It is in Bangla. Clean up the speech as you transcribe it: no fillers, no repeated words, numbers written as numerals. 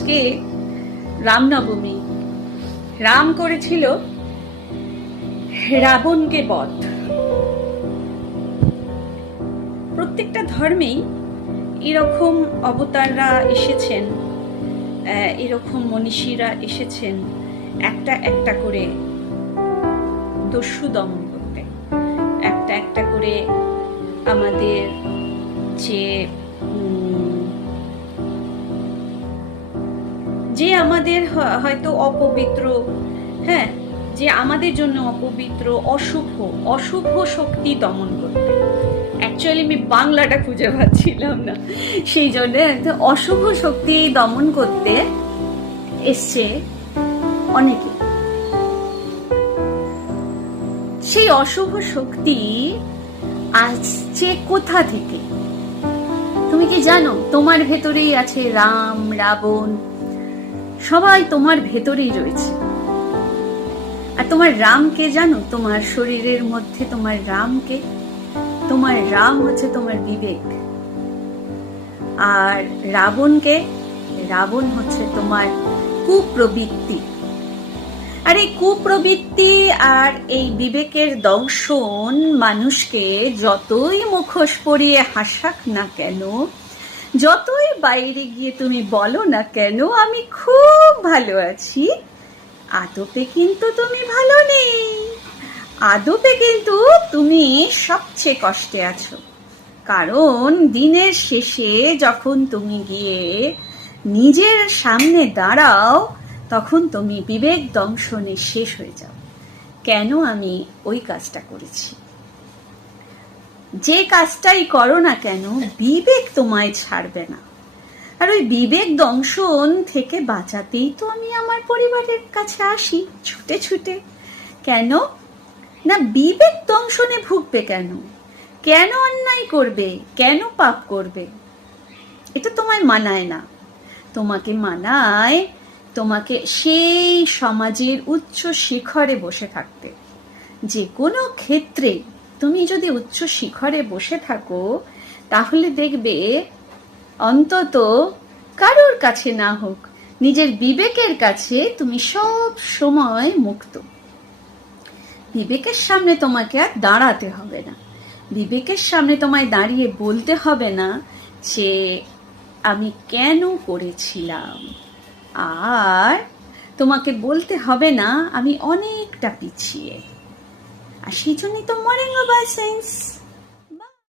আজকে রামনবমী। রাম করেছিল রাবণকে বধ। প্রত্যেকটা ধর্মেই এরকম অবতাররা এসেছেন, এরকম মনীষীরা এসেছেন একটা একটা করে দস্যু দমন করতে, একটা একটা করে আমাদের যে আমাদের হয়তো অপবিত্র, হ্যাঁ, যে আমাদের জন্য অপবিত্র, অশুভ শক্তি দমন করতে। অ্যাকচুয়ালি আমি বাংলাটা খুঁজে পাচ্ছিলাম না, সেই জন্য অশুভ শক্তি দমন করতে এসছে অনেকে। সেই অশুভ শক্তি আসছে কোথা থেকে তুমি কি জানো? তোমার ভেতরেই আছে রাম, রাবণ, সবাই তোমার ভেতরেই রয়েছে। আর তোমার রামকে জানো? তোমার শরীরের মধ্যে তোমার রামকে, তোমার রাম হচ্ছে তোমার বিবেক। আর রাবণকে, রাবণ হচ্ছে তোমার কুপ্রবৃত্তি। আর এই কুপ্রবৃত্তি আর এই বিবেকের দংশন মানুষকে যতই মুখোশ পরিয়ে হাসাক না কেন, যতই বাইরে গিয়ে তুমি বলো না কেন আমি খুব ভালো আছি, আদপে কিন্তু তুমি ভালো নেই। আদপে কিন্তু তুমি সবচেয়ে কষ্টে আছো। কারণ দিনের শেষে যখন তুমি গিয়ে নিজের সামনে দাঁড়াও, তখন তুমি বিবেক দংশনে শেষ হয়ে যাও। কেন আমি ওই কাজটা করেছি? যে কাজটাই করো না কেন, বিবেক তোমায় ছাড়বে না। আর ওই বিবেক দংশন থেকে বাঁচাতেই তো আমি আমার পরিবারের কাছে আসি ছুটে ছুটে। কেন না, বিবেক দংশনে ভুগবে কেন? কেন অন্যায় করবে? কেন পাপ করবে? এটা তোমায় মানায় না। তোমাকে মানায় তোমাকে সেই সমাজের উচ্চ শিখরে বসে থাকতে। যে কোনো ক্ষেত্রে তুমি যদি উচ্চ শিখরে বসে থাকো, তাহলে দেখবে অন্তত কারোর কাছে না হোক, নিজের বিবেকের কাছে তুমি সব সময় মুক্ত। বিবেকের সামনে তোমাকে আর দাঁড়াতে হবে না। বিবেকের সামনে তোমায় দাঁড়িয়ে বলতে হবে না যে আমি কেন করেছিলাম। আর তোমাকে বলতে হবে না আমি অনেকটা পিছিয়ে। আর সেই জন্যই তো মরেঙ্গো বাসেন্স।